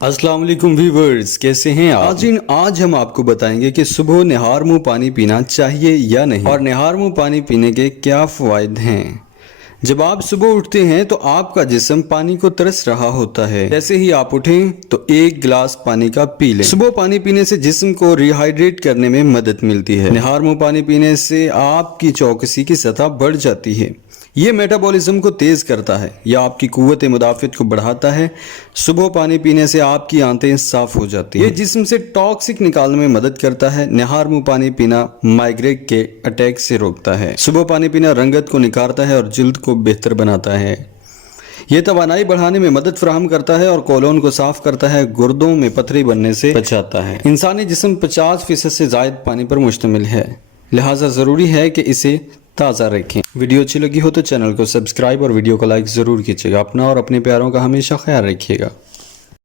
अस्सलाम वालेकुम व्यूवर्स, कैसे हैं आप? आज हम आपको बताएंगे कि सुबह निहार मुंह पानी पीना चाहिए या नहीं और निहार मुंह पानी पीने के क्या फ़वाइद हैं। जब आप सुबह उठते हैं तो आपका जिस्म पानी को तरस रहा होता है। जैसे ही आप उठें तो एक गिलास पानी का पी लें। सुबह पानी पीने से जिस्म को रिहाइड्रेट करने में मदद मिलती है। निहार मुंह पानी पीने से आपकी चौकसी की सतह बढ़ जाती है। ये मेटाबॉलिज्म को तेज करता है, यह आपकी कुव्वत मुदाफ़ियत को बढ़ाता है। सुबह पानी पीने से आपकी आंतें साफ हो जाती हैं। ये जिस्म से टॉक्सिक निकालने में मदद करता है। निहार मुंह पानी पीना माइग्रेन के अटैक से रोकता है। सुबह पानी पीना रंगत को निखारता है और जिल्द को बेहतर बनाता है। ये तवानाई बढ़ाने में मदद फराहम करता है और कोलोन को साफ करता है, गुर्दों में पथरी बनने से बचाता है। इंसानी जिस्म 50% से ज़ायद पानी पर मुश्तमिल है, लिहाजा ज़रूरी है कि इसे ताज़ा रखें। वीडियो अच्छी लगी हो तो चैनल को सब्सक्राइब और वीडियो को लाइक ज़रूर कीजिएगा। अपना और अपने प्यारों का हमेशा ख्याल रखिएगा।